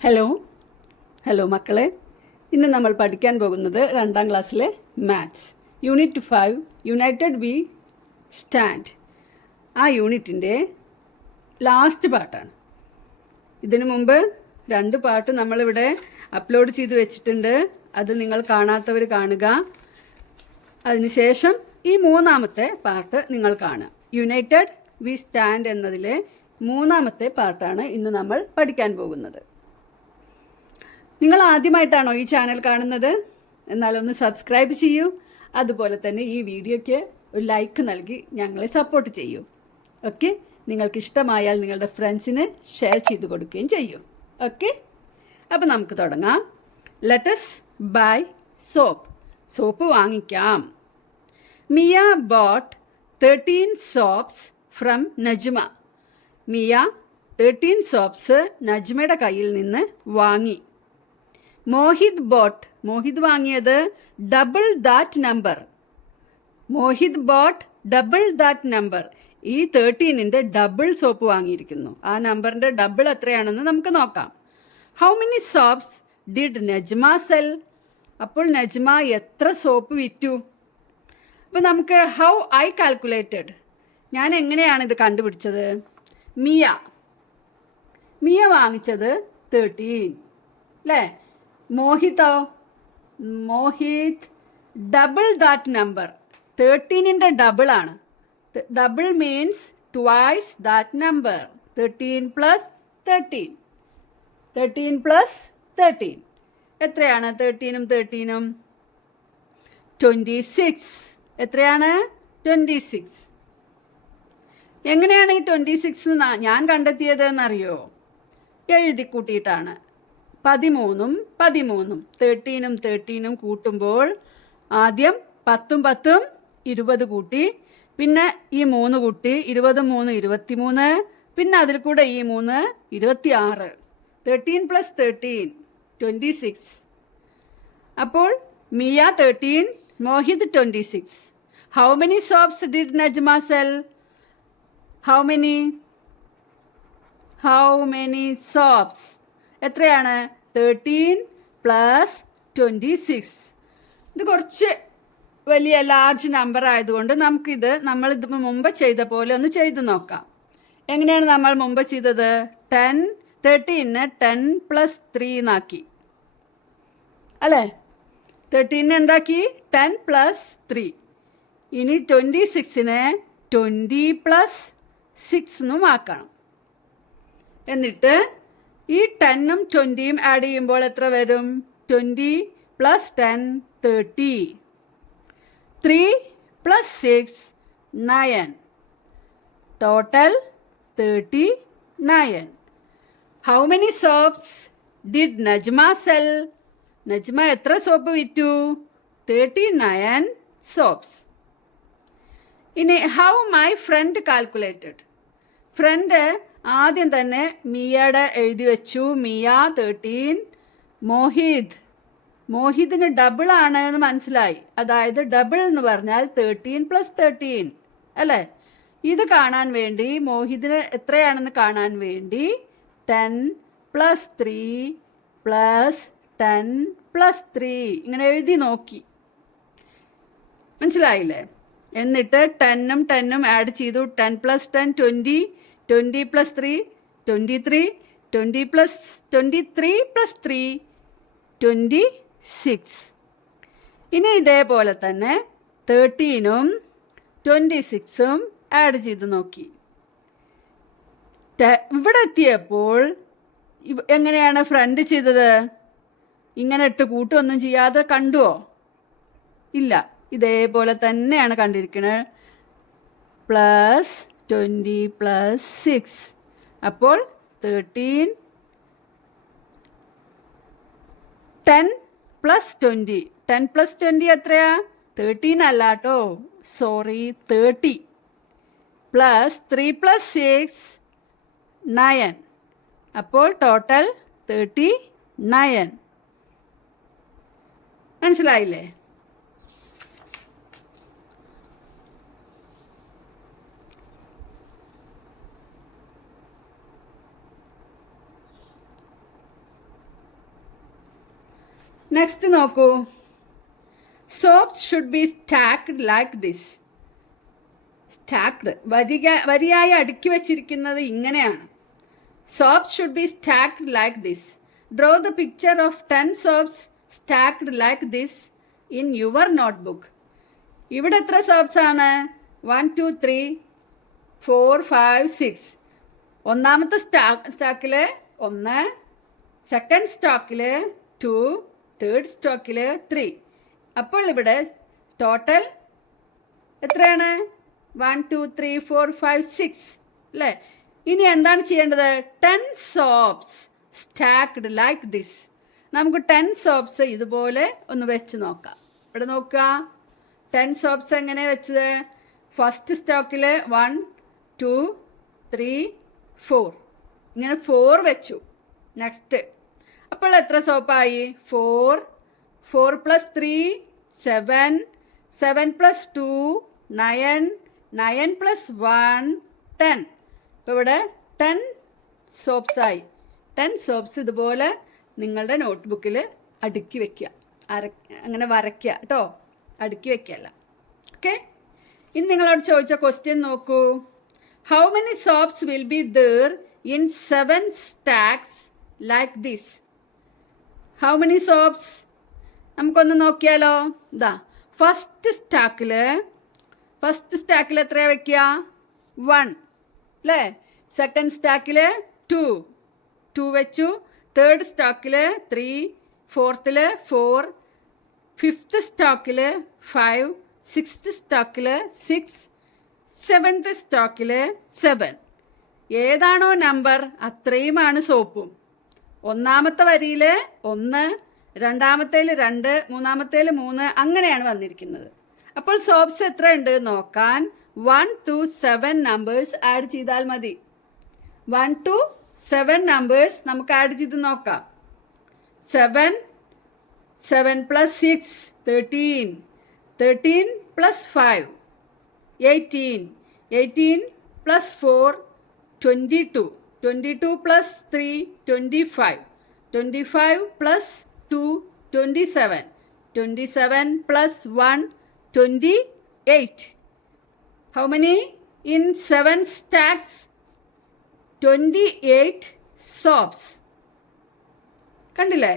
Hello hello മക്കളെ, ഇന്ന് നമ്മൾ പഠിക്കാൻ പോകുന്നത് 2ാം ക്ലാസ്സിലെ maths unit 5 united we stand. ആ യൂണിറ്റിൻ്റെ ലാസ്റ്റ് പാർട്ടാണ്. ഇതിനു മുമ്പ് 2 പാർട്ട് നമ്മളിവിടെ അപ്ലോഡ് ചെയ്ത് വെച്ചിട്ടുണ്ട്. അത് നിങ്ങൾ കാണാത്തവർ കാണുക. അതിനുശേഷം ഈ 3ാമത്തെ പാർട്ട് നിങ്ങൾ കാണുക. യുണൈറ്റഡ് വി സ്റ്റാൻഡ് എന്നതിലെ 3ാമത്തെ പാർട്ടാണ് ഇന്ന് നമ്മൾ പഠിക്കാൻ പോകുന്നത്. നിങ്ങൾ ആദ്യമായിട്ടാണോ ഈ ചാനൽ കാണുന്നത്? എന്നാൽ ഒന്ന് സബ്സ്ക്രൈബ് ചെയ്യൂ. അതുപോലെ തന്നെ ഈ വീഡിയോയ്ക്ക് ഒരു ലൈക്ക് നൽകി ഞങ്ങളെ സപ്പോർട്ട് ചെയ്യൂ. ഓക്കെ, നിങ്ങൾക്ക് ഇഷ്ടമായാൽ നിങ്ങളുടെ ഫ്രണ്ട്സിന് ഷെയർ ചെയ്ത് കൊടുക്കുകയും ചെയ്യൂ. ഓക്കെ, അപ്പോൾ നമുക്ക് തുടങ്ങാം. Let's by soap. സോപ്പ് വാങ്ങിക്കാം. Miya bought 13 soaps from Najma. Miya 13 soaps നജ്മയുടെ കയ്യിൽ നിന്ന് വാങ്ങി. മോഹിത് ബോട്ട്. മോഹിത് വാങ്ങിയത് double that number. Mohit bought double that number. ഈ 13ന്റെ ഡബിൾ സോപ്പ് വാങ്ങിയിരിക്കുന്നു. ആ നമ്പറിന്റെ ഡബിൾ എത്രയാണെന്ന് നമുക്ക് നോക്കാം. How many soaps did Najma cell? അപ്പോൾ നജ്മ എത്ര സോപ്പ് വിറ്റു? അപ്പോൾ നമുക്ക് ഹൗ ഐ കാൽക്കുലേറ്റഡ്. ഞാൻ എങ്ങനെയാണ് ഇത് കണ്ടുപിടിച്ചത്? മിയ വാങ്ങിച്ചത് 13 അല്ലേ? മോഹിതോ? Mohit double that number. 13ന്റെ ഡബിൾ ആണ്. Double means twice that number. 13 plus 13. 13 plus 13 എത്രയാണ്? 13ഉം 13ഉം 26. എത്രയാണ്? 26. എങ്ങനെയാണ് ഈ 26 ഞാൻ കണ്ടെത്തിയത് എന്നറിയോ? എഴുതി കൂട്ടിയിട്ടാണ്. 13ഉം 13ഉം 13ഉം 13ഉം കൂട്ടുമ്പോൾ ആദ്യം 10ഉം 10ഉം 20 കൂട്ടി, പിന്നെ ഈ 3 കൂട്ടി, 20ഉം 3 23, പിന്നെ അതിൽ കൂടെ ഈ 3 26. 13 പ്ലസ് 13 26. അപ്പോൾ Mia 13, Mohit 26. How many soaps did Najma sell? How many soaps എത്രയാണ്? 13 പ്ലസ് 26. ഇത് കുറച്ച് വലിയ ലാർജ് നമ്പർ ആയതുകൊണ്ട് നമ്മളിത് മുമ്പ് ചെയ്ത പോലെ ഒന്ന് ചെയ്ത് നോക്കാം. എങ്ങനെയാണ് നമ്മൾ മുമ്പ് ചെയ്തത്? 13നെ 10 പ്ലസ് 3 എന്നാക്കി അല്ലേ? 13നെ എന്താക്കി? 10 പ്ലസ് 3. ഇനി 26നെ 20 പ്ലസ് 6 എന്നും ആക്കണം. എന്നിട്ട് ഈ 10ഉം 20ഉം ആഡ് ചെയ്യുമ്പോൾ എത്ര വരും? 20 plus 10 30. 3 plus 6 9. Total 39. How many soaps did Najma sell? Najma എത്ര സോപ്പ് വിറ്റു? 39 സോപ്സ്. ഇനി how my friend calculated. Friend ആദ്യം തന്നെ മിയയുടെ എഴുതി വെച്ചു. മിയ 13. മോഹിതിന് ഡബിൾ ആണ് എന്ന് മനസ്സിലായി. അതായത് ഡബിൾ എന്ന് പറഞ്ഞാൽ 13 പ്ലസ് 13 അല്ലേ? ഇത് കാണാൻ വേണ്ടി, മോഹിതിന് എത്രയാണെന്ന് കാണാൻ വേണ്ടി 10 പ്ലസ് 3 പ്ലസ് 10 പ്ലസ് 3 ഇങ്ങനെ എഴുതി നോക്കി. മനസ്സിലായില്ലേ? എന്നിട്ട് 10ഉം 10ഉം ആഡ് ചെയ്തു. 10 പ്ലസ് 10 20. 20 പ്ലസ് 3 23. 23 പ്ലസ് 3 26. ഇനി ഇതേപോലെ തന്നെ 13ഉം 26ഉം ആഡ് ചെയ്ത് നോക്കി. ഇവിടെ എത്തിയപ്പോൾ എങ്ങനെയാണ് ഫ്രണ്ട് ചെയ്തത്? ഇങ്ങനെ ഇട്ട് കൂട്ടുമൊന്നും ചെയ്യാതെ കണ്ടുവോ? ഇല്ല, ഇതേപോലെ തന്നെയാണ് കണ്ടിരിക്കുന്നത്. Plus 20 plus 6. അപ്പോൾ 13. 10 പ്ലസ് 20. 10 പ്ലസ് 20 എത്രയാ? 13 അല്ല കേട്ടോ, സോറി, 30. Plus 3 plus 6 9. അപ്പോൾ ടോട്ടൽ 39. മനസ്സിലായില്ലേ? നെക്സ്റ്റ് നോക്കൂ. Soaps should be stacked like this. Stacked വരിയായി അടുക്കി വച്ചിരിക്കുന്നത് ഇങ്ങനെയാണ്. Soaps should be stacked like this. Draw the picture of 10 soaps stacked like this in your notebook. ഇവിടെ എത്ര സോപ്സ് ആണ്? 1 2 3 4 5 6. ഒന്നാമത്തെ സ്റ്റാക്കിൽ 1, സെക്കൻഡ് സ്റ്റോക്കിൽ 2, തേർഡ് സ്റ്റോക്കിൽ 3. അപ്പോൾ ഇവിടെ ടോട്ടൽ എത്രയാണ്? 1 2 3 4 5 6 അല്ലേ? ഇനി എന്താണ് ചെയ്യേണ്ടത്? 10 സോപ്സ് സ്റ്റാക്ക്ഡ് ലൈക്ക് ദിസ്. നമുക്ക് 10 സോപ്സ് ഇതുപോലെ ഒന്ന് വെച്ച് നോക്കാം. ഇവിടെ നോക്കുക, 10 സോപ്സ് എങ്ങനെ വെച്ചത്? ഫസ്റ്റ് സ്റ്റോക്കിൽ 1 2 3 4 ഇങ്ങനെ 4 വെച്ചു. നെക്സ്റ്റ് അപ്പോൾ എത്ര സോപ്പായി? 4 4 + 3 7 7 + 2 9 9 + 1 10. ഇപ്പോൾ ഇവിടെ 10 സോപ്സ് ആയി. 10 സോപ്സ് ഇതുപോലെ നിങ്ങളുടെ നോട്ട്ബുക്കിൽ അടുക്കി വെക്കുക. അങ്ങനെ വരയ്ക്കുക കേട്ടോ, അടുക്കി വെക്കുകയല്ല. ഓക്കെ. ഇനി നിങ്ങളോട് ചോദിച്ച ക്വസ്റ്റ്യൻ നോക്കൂ. How many soaps will be there in 7 stacks like this? How many soaps നമുക്കൊന്ന് നോക്കിയാലോ. ഇതാ ഫസ്റ്റ് സ്റ്റാക്കിൽ എത്രയാണ് വെക്കുക? 1 അല്ലേ? സെക്കൻഡ് സ്റ്റാക്കിൽ 2 വെച്ചു. തേർഡ് സ്റ്റോക്കിൽ 3, ഫോർത്തിൽ 4, ഫിഫ്ത്ത് സ്റ്റോക്കിൽ 5, സിക്സ്ത് സ്റ്റോക്കിൽ 6, സെവൻത്ത് സ്റ്റോക്കിൽ 7. ഏതാണോ നമ്പർ അത്രയുമാണ് സോപ്പും. ഒന്നാമത്തെ വരിയിൽ 1, രണ്ടാമത്തേൽ 2, മൂന്നാമത്തേൽ 3 അങ്ങനെയാണ് വന്നിരിക്കുന്നത്. അപ്പോൾ സോപ്സ് എത്ര ഉണ്ട് നോക്കാൻ 1 to 7 നമ്പേഴ്സ് ആഡ് ചെയ്താൽ മതി. 1 to 7 നമ്പേഴ്സ് നമുക്ക് ആഡ് ചെയ്ത് നോക്കാം. 7 + 6 13, 13 + 5 18, 18 + 4 22, 22 + 3 25, 25 + 2 27, 27 + 1 28. How many in 7 stacks? 28 soaps. കണ്ടില്ലേ?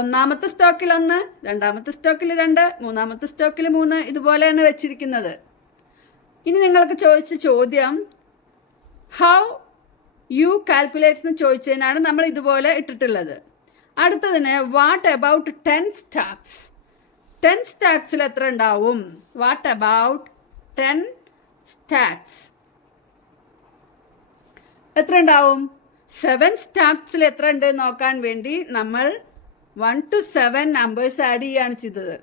ഒന്നാമത്തെ സ്റ്റോക്കിൽ 1, രണ്ടാമത്തെ സ്റ്റോക്കിൽ 2, മൂന്നാമത്തെ സ്റ്റോക്കിൽ 3 ഇതുപോലെയാണ് വെച്ചിരിക്കുന്നത്. ഇനി നിങ്ങൾക്ക് ചോദിച്ച ചോദ്യം ഹൗ യു കാൽക്കുലേറ്റ് എന്ന് ചോദിച്ചതിനാണ് നമ്മൾ ഇതുപോലെ ഇട്ടിട്ടുള്ളത്. അടുത്തതിന് വാട്ട് അബൌട്ട് 10 stacks? 10 സ്റ്റാക്സിൽ എത്ര ഉണ്ടാവും? What about 10 stacks? എത്ര ഉണ്ടാവും? 7 സ്റ്റാക്സിൽ എത്ര ഉണ്ട് നോക്കാൻ വേണ്ടി നമ്മൾ 1 to 7 നമ്പേഴ്സ് ആഡ് ചെയ്യുകയാണ് ചെയ്തത്.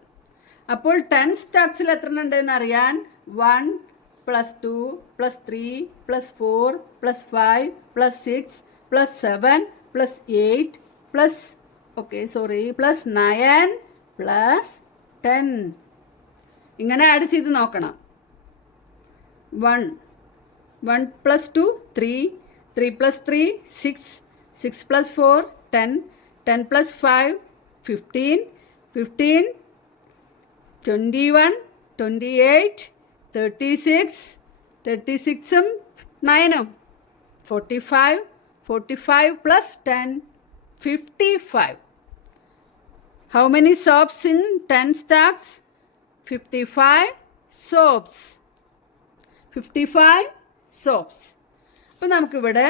അപ്പോൾ 10 സ്റ്റാക്സിൽ എത്ര ഉണ്ട് എന്നറിയാൻ 1 + 2 + 3 + 4 + 5 + 6 + 7 + 8 + 9 + 10 ഇങ്ങനെ ആഡ് ചെയ്ത് നോക്കണം. 1 + 2 3, 3 + 3 6, 6 + 4 10, 10 + 5 15, 15 21 28 36, 36 9 45, 45 + 10 55. How many soaps in 10 stacks? 55 soaps. 55 soaps. അപ്പോൾ നമുക്കിവിടെ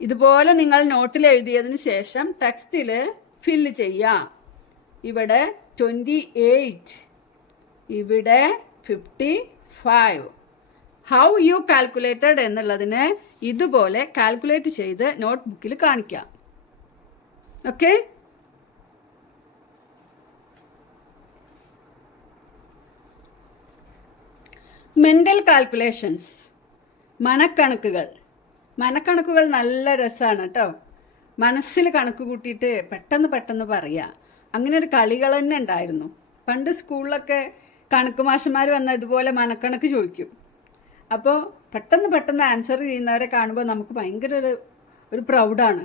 ഇതുപോലെ നിങ്ങൾ നോട്ടിൽ എഴുതിയതിന് ശേഷം ടെക്സ്റ്റിൽ ഫില്ല് ചെയ്യാം. ഇവിടെ 28, ഇവിടെ 55. ഹൗ യു കാൽക്കുലേറ്റഡ് എന്നുള്ളതിന് ഇതുപോലെ കാൽക്കുലേറ്റ് ചെയ്ത് നോട്ട്ബുക്കിൽ കാണിക്കാം. ഓക്കെ. മെൻ്റൽ കാൽക്കുലേഷൻസ്, മനക്കണക്കുകൾ നല്ല രസമാണ് കേട്ടോ. മനസ്സിൽ കണക്ക് കൂട്ടിയിട്ട് പെട്ടെന്ന് പറയുക. അങ്ങനെ ഒരു കളികൾ തന്നെ ഉണ്ടായിരുന്നു പണ്ട്. സ്കൂളിലൊക്കെ കണക്ക് മാഷന്മാർ വന്നാൽ ഇതുപോലെ മനക്കണക്ക് ചോദിക്കും. അപ്പോൾ പെട്ടെന്ന് ആൻസർ ചെയ്യുന്നവരെ കാണുമ്പോൾ നമുക്ക് ഭയങ്കര ഒരു പ്രൗഡാണ്,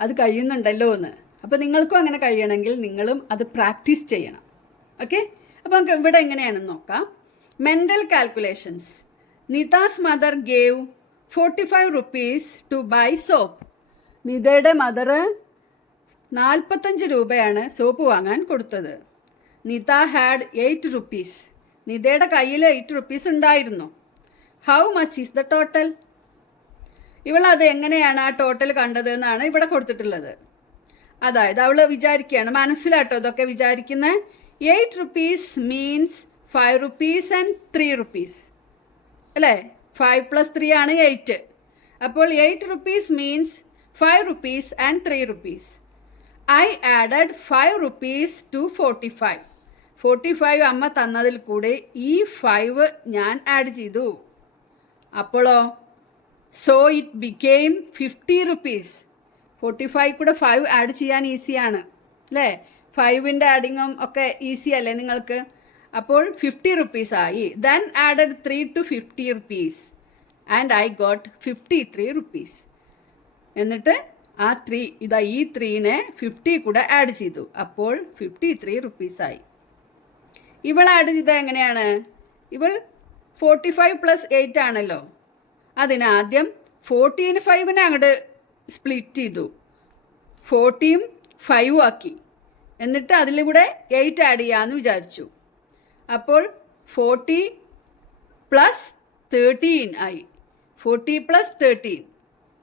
അത് കഴിയുന്നുണ്ടല്ലോ എന്ന്. അപ്പോൾ നിങ്ങൾക്കും അങ്ങനെ കഴിയണമെങ്കിൽ നിങ്ങളും അത് പ്രാക്ടീസ് ചെയ്യണം. ഓക്കെ, അപ്പോൾ നമുക്ക് ഇവിടെ എങ്ങനെയാണെന്ന് നോക്കാം. Mental calculations. Nita's mother gave 45 rupees to buy soap. നിതയുടെ മദർ 45 രൂപയാണ് സോപ്പ് വാങ്ങാൻ കൊടുത്തത്. Nita had 8 rupees. നിതയുടെ കയ്യിൽ 8 rupees ഉണ്ടായിരുന്നു. How much is the total? ഇവളത് എങ്ങനെയാണ് ആ ടോട്ടൽ കണ്ടത് എന്നാണ് ഇവിടെ കൊടുത്തിട്ടുള്ളത്. അതായത് അവൾ വിചാരിക്കുകയാണ്, മനസ്സിലാട്ടോ ഇതൊക്കെ വിചാരിക്കുന്നത്. 8 rupees means 5 rupees and 3 rupees അല്ലേ? 5 + 3 ആണ് 8. അപ്പോൾ 8 rupees means 5 rupees and 3 rupees. I added 5 rupees to 45. 45 അമ്മ തന്നതിൽ കൂടെ ഈ 5 ഞാൻ ആഡ് ചെയ്തു. അപ്പോഴോ സോ ഇറ്റ് ബിക്കെയിം 50 rupees. 45 കൂടെ 5 ആഡ് ചെയ്യാൻ ഈസിയാണ് അല്ലേ? 5ൻ്റെ ആഡിങ്ങും ഒക്കെ ഈസി അല്ലേ നിങ്ങൾക്ക്? അപ്പോൾ 50 rupees ആയി. Then added 3 to 50 rupees and I got 53 rupees. എന്നിട്ട് ആ 3 ഇതാ ഈ 3നെ 50 കൂടെ ആഡ് ചെയ്തു. അപ്പോൾ 53 rupees ആയി. ഇവൾ ആഡ് ചെയ്തത് എങ്ങനെയാണ്? ഇവൾ 45 + 8 ആണല്ലോ. അതിനാദ്യം 14 5നെ അങ്ങോട്ട് സ്പ്ലിറ്റ് ചെയ്തു. 40 5 ആക്കി. എന്നിട്ട് അതിലൂടെ 8 ആഡ് ചെയ്യാമെന്ന് വിചാരിച്ചു. അപ്പോൾ 40 + 13 ആയി. 40 + 13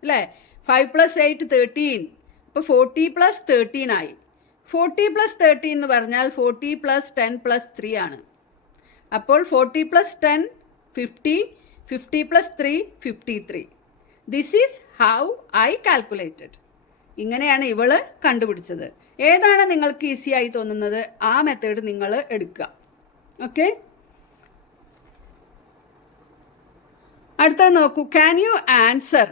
അല്ലേ? 5 + 8 13. അപ്പോൾ 40 + 13 ആയി. 40 + 13 എന്ന് പറഞ്ഞാൽ 40 + 10 + 3 ആണ്. അപ്പോൾ 40 + 10 50, 50 + 3 53. This is how I calculated. ഇങ്ങനെയാണ് ഇവള് കണ്ടുപിടിച്ചത്. ഏതാണ് നിങ്ങൾക്ക് ഈസി ആയി തോന്നുന്നത് ആ മെത്തേഡ് നിങ്ങൾ എടുക്കുക. ഓക്കെ, അടുത്തത് നോക്കൂ. Can you answer?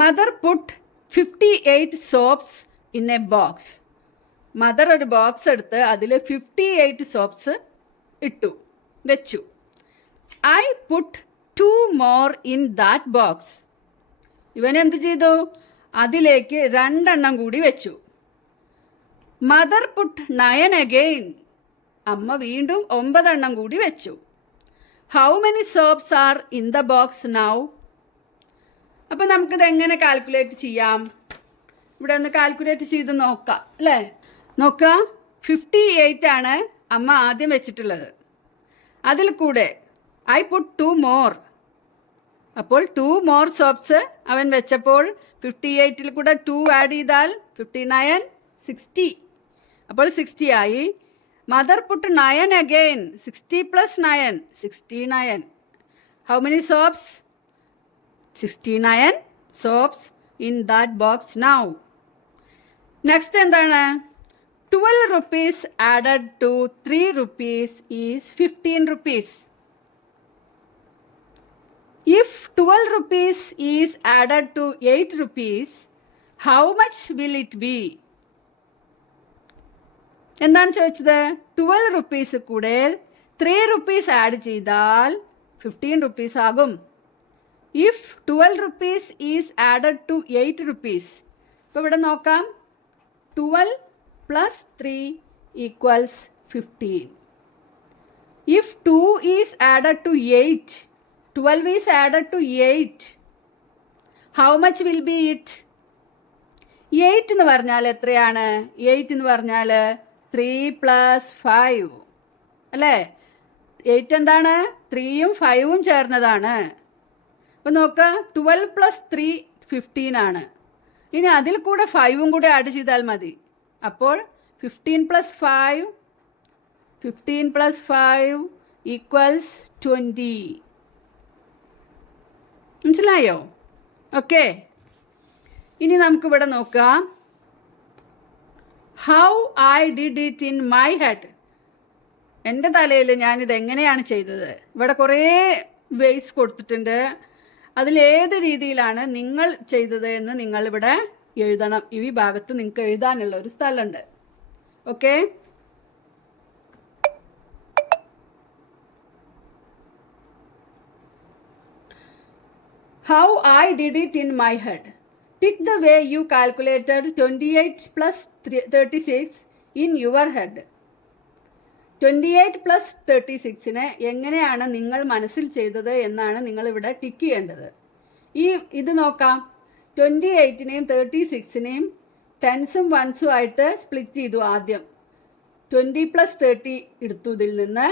Mother put 58 soaps in a box. Mother ഒരു ബോക്സ് എടുത്ത് അതിൽ 58 സോപ്സ് വെച്ചു. I put 2 more in that box. ഇവൻ എന്ത് ചെയ്തു? അതിലേക്ക് 2 എണ്ണം കൂടി വെച്ചു. Mother put 9 again. അമ്മ വീണ്ടും 9 എണ്ണം കൂടി വെച്ചു. How many soaps are in the box now? അപ്പം നമുക്കിത് എങ്ങനെ കാൽക്കുലേറ്റ് ചെയ്യാം? ഇവിടെ ഒന്ന് കാൽക്കുലേറ്റ് ചെയ്ത് നോക്കാം അല്ലേ? നോക്കുക, 58 ആണ് അമ്മ ആദ്യം വെച്ചിട്ടുള്ളത്. അതിൽ കൂടെ ഐ പുട്ട് 2 more. അപ്പോൾ 2 more സോപ്സ് അവൻ വെച്ചപ്പോൾ 58ൽ കൂടെ 2 ആഡ് ചെയ്താൽ 59 60. അപ്പോൾ 60 ആയി. Mother put 9 again. 60 + 9 69. How many soaps? 69 soaps in that box now. Next എന്താണ്? 12 rupees added to 3 rupees is 15 rupees. If 12 rupees is added to 8 rupees, how much will it be? എന്താണ് ചോദിച്ചത്? 12 rupees കൂടെ 3 rupees add ചെയ്താൽ 15 rupees ആകും. If 12 rupees is added to 8 rupees, അപ്പോൾ ഇവിടെ നോക്കാം. 12 + 3 = 15. If 2 is added to 8, 12 is added to 8. How much will be it? 8 എന്ന് പറഞ്ഞാൽ എത്രയാണ്? 8 എന്ന് പറഞ്ഞാൽ 3 + 5 അല്ലേ? 8 എന്താണ്? 3ഉം 5ഉം ചേർന്നതാണ്. അപ്പോൾ നോക്കുക, 12 + 3 15 ആണ്. ഇനി അതിൽ കൂടെ 5ഉം കൂടെ ആഡ് ചെയ്താൽ മതി. അപ്പോൾ 15 + 5 = 20. മനസ്സിലായോ? ഓക്കെ, ഇനി നമുക്കിവിടെ നോക്കാം. How I did it in my head. എൻ്റെ തലയിൽ ഞാനിത് എങ്ങനെയാണ് ചെയ്തത്? ഇവിടെ കുറേ വേസ് കൊടുത്തിട്ടുണ്ട്. അതിലേത് രീതിയിലാണ് നിങ്ങൾ ചെയ്തത് എന്ന് നിങ്ങളിവിടെ എഴുതണം. ഈ ഭാഗത്ത് നിങ്ങൾക്ക് എഴുതാനുള്ള ഒരു സ്ഥലമുണ്ട്. Okay, how I did it in my head. Tick the way you calculated 28 plus 36 in your head. 28 plus 36നെ എങ്ങനെയാണ് നിങ്ങൾ മനസ്സിൽ ചെയ്തത് എന്നാണ് നിങ്ങളിവിടെ ടിക്ക് ചെയ്യേണ്ടത്. ഇത് നോക്കാം. 28നെയും 36നെയും ടെൻസും വൺസും ആയിട്ട് സ്പ്ലിറ്റ് ചെയ്തു. ആദ്യം 20 പ്ലസ് 30 എടുത്തു ഇതിൽ നിന്ന്,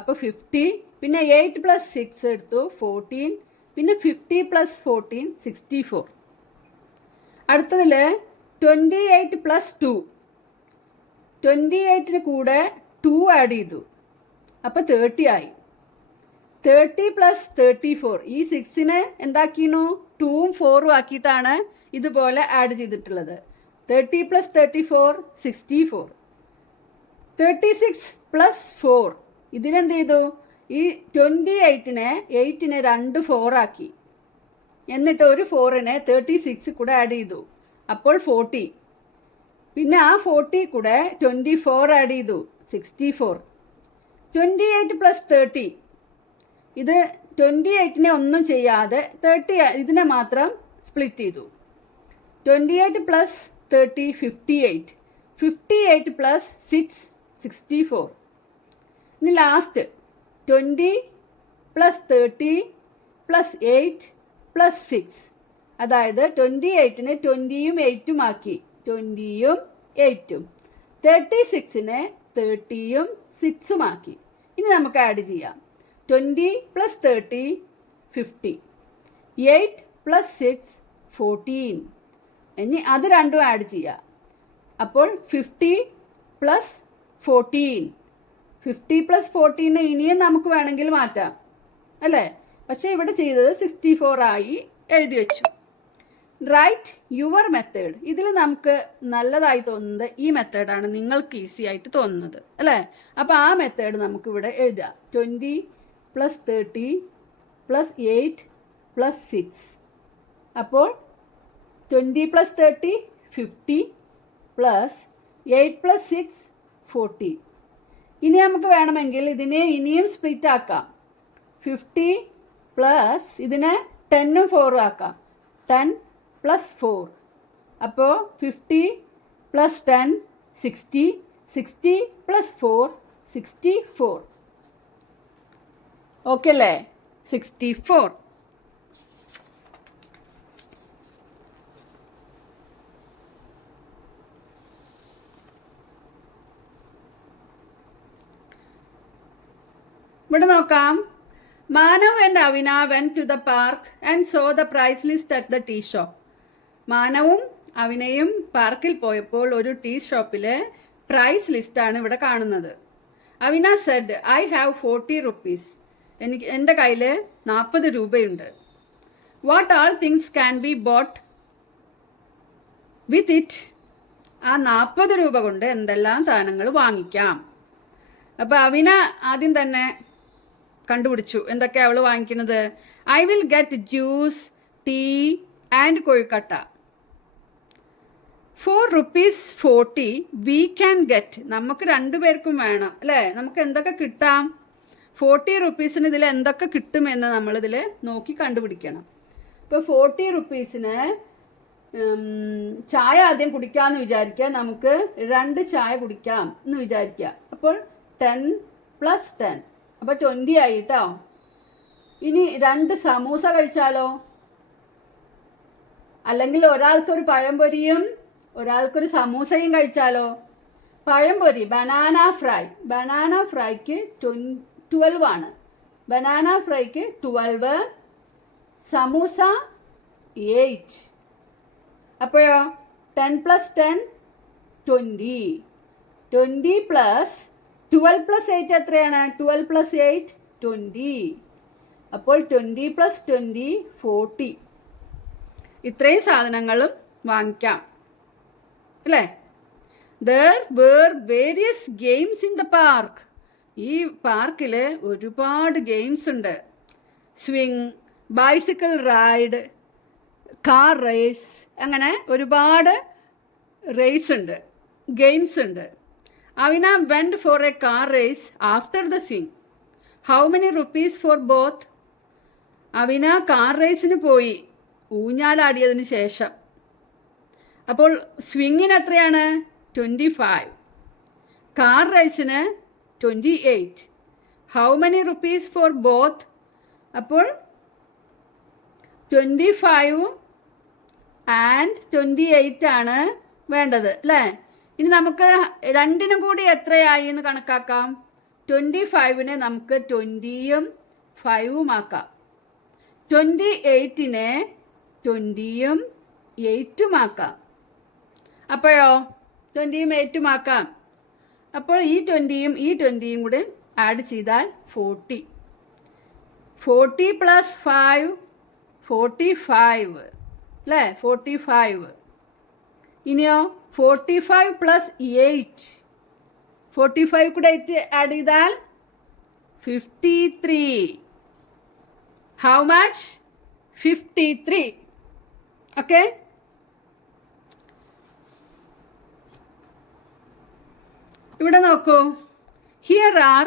അപ്പോൾ 50. പിന്നെ 8 പ്ലസ് 6 എടുത്തു 14. പിന്നെ 50 പ്ലസ് 14 64. അടുത്തതിൽ 28 പ്ലസ് 2, 28ന് കൂടെ 2 ആഡ് ചെയ്തു, അപ്പോൾ 30 ആയി. 30 പ്ലസ് 34, ഈ 6നെ എന്താക്കിയിരുന്നു 2ഉം 4ഉം ആക്കിയിട്ടാണ് ഇതുപോലെ ആഡ് ചെയ്തിട്ടുള്ളത്. 30 പ്ലസ് 34 64. 36 പ്ലസ് 4, ഇതിനെന്ത് ചെയ്തു, ഈ 28നെ 8നെ 2 4 ആക്കി, എന്നിട്ട് ഒരു 4നെ 36 കൂടെ ആഡ് ചെയ്തു, അപ്പോൾ 40. പിന്നെ ആ 40 കൂടെ 24 ആഡ് ചെയ്തു, 64. 28 പ്ലസ് 30, ഇത് 28നെ ഒന്നും ചെയ്യാതെ 30 ഇതിനെ മാത്രം സ്പ്ലിറ്റ് ചെയ്തു. 28 പ്ലസ് 30 58. 58 പ്ലസ് 6 64. ഇനി ലാസ്റ്റ് 20 പ്ലസ് 30 പ്ലസ് 8 പ്ലസ് 6, അതായത് 28നെ 20യും 8ഉം ആക്കി, 20യും 8ഉം. 36നെ 30യും 6ഉം ആക്കി. ഇനി നമുക്ക് ആഡ് ചെയ്യാം. 20 പ്ലസ് 30 50. 8 പ്ലസ് 6 14. ഇനി അത് രണ്ടും ആഡ് ചെയ്യാം. അപ്പോൾ 50 പ്ലസ് 14. 50 പ്ലസ് 14 ഇനിയും നമുക്ക് വേണമെങ്കിൽ മാറ്റാം അല്ലേ? പക്ഷേ ഇവിടെ ചെയ്തത് 64 ആയി എഴുതി വെച്ചു. Write your method. ഇതിൽ നമുക്ക് നല്ലതായി തോന്നുന്നത് ഈ മെത്തേഡാണ്, നിങ്ങൾക്ക് ഈസി ആയിട്ട് തോന്നുന്നത് അല്ലേ? അപ്പോൾ ആ മെത്തേഡ് നമുക്കിവിടെ എഴുതാം. 20 പ്ലസ് 30 പ്ലസ് 8 പ്ലസ് 6. അപ്പോൾ 20 പ്ലസ് 30 50 പ്ലസ് 8 പ്ലസ് 6 40. ഇനി നമുക്ക് വേണമെങ്കിൽ ഇതിനെ ഇനിയും സ്പ്ലിറ്റ് ആക്കാം. 50 പ്ലസ് ഇതിനെ 10ഉം 4ഉം ആക്കാം. 10 പ്ലസ് 4, അപ്പോൾ 50 പ്ലസ് 10 60. 60 പ്ലസ് 4 64. ഓക്കെ അല്ലേ? 64. ഇവിടെ നോക്കാം. Manav and Avina went to the park and saw the price list at the tea shop. മാനവും അവിനയും പാർക്കിൽ പോയപ്പോൾ ഒരു ടീ ഷോപ്പിലെ പ്രൈസ് ലിസ്റ്റാണ് ഇവിടെ കാണുന്നത്. Avina said, I have 40 rupees. എൻ്റെ കയ്യിൽ 40 രൂപയുണ്ട്. What all things can be bought with it. ആ 40 രൂപ കൊണ്ട് എന്തെല്ലാം സാധനങ്ങൾ വാങ്ങിക്കാം. അപ്പോൾ അവിന ആദ്യം തന്നെ കണ്ടുപിടിച്ചു എന്തൊക്കെയാണ് അവൾ വാങ്ങിക്കുന്നത്. I will get juice, tea and kozhukkatta. 4 rupees 40 we can get. നമുക്ക് 2 പേർക്കും വേണം അല്ലേ? നമുക്ക് എന്തൊക്കെ കിട്ടാം? 40 rupeesന് ഇതിൽ എന്തൊക്കെ കിട്ടുമെന്ന് നമ്മളിതിൽ നോക്കി കണ്ടുപിടിക്കണം. ഇപ്പോൾ 40 rupeesന് ചായ ആദ്യം കുടിക്കാമെന്ന് വിചാരിക്കുക. നമുക്ക് 2 ചായ കുടിക്കാം എന്ന് വിചാരിക്കുക. അപ്പോൾ 10 പ്ലസ് 10, അപ്പോൾ 20 ആയി കേട്ടോ. ഇനി 2 സമൂസ കഴിച്ചാലോ? അല്ലെങ്കിൽ ഒരാൾക്കൊരു പഴംപൊരിയും ഒരാൾക്കൊരു സമൂസയും കഴിച്ചാലോ? പഴംപൊരി ബനാന ഫ്രൈക്ക് 12 ആണ്. ബനാന ഫ്രൈക്ക് 12, സമൂസ 8. അപ്പോഴോ 10 പ്ലസ് 10 20. 20 പ്ലസ് 12 പ്ലസ് 8 എത്രയാണ്? 12 പ്ലസ് 8 20. അപ്പോൾ 20 പ്ലസ് 20 40. ഇത്രയും സാധനങ്ങളും വാങ്ങിക്കാം അല്ലേ? There were various games in the park. ഈ പാർക്കിൽ ഒരുപാട് ഗെയിംസ് ഉണ്ട്. Swing, bicycle ride, car race, അങ്ങനെ ഒരുപാട് റേസ് ഉണ്ട്, ഗെയിംസ് ഉണ്ട്. Avina went for a car race after the swing. How many rupees for both. Avina car റേസിന് പോയി ഊഞ്ഞാലാടിയതിന് ശേഷം അപ്പോൾ സ്വിങ്ങിന് എത്രയാണ്? 25. കാർ റേസിന് 28. How many rupees for both? അപ്പോൾ 25 ആൻഡ് 28 ആണ് വേണ്ടത് അല്ലേ? ഇനി നമുക്ക് രണ്ടിനും കൂടി എത്രയായി എന്ന് കണക്കാക്കാം. 25നെ നമുക്ക് 20യും 5ഉം ആക്കാം. 28നെ 20യും 8ഉം ആക്കാം. അപ്പോഴോ 20യും 8ഉം ആക്കാം. അപ്പോൾ ഈ 20യും ഈ 20യും കൂടി ആഡ് ചെയ്താൽ 40. 40 പ്ലസ് 5 45 അല്ലേ? 45. ഇനിയോ 45 പ്ലസ് 8, 45 കൂടെ 8 ആഡ് ചെയ്താൽ 53. How much? 53. ഓക്കെ. ഇവിടെ നോക്കൂ. Here are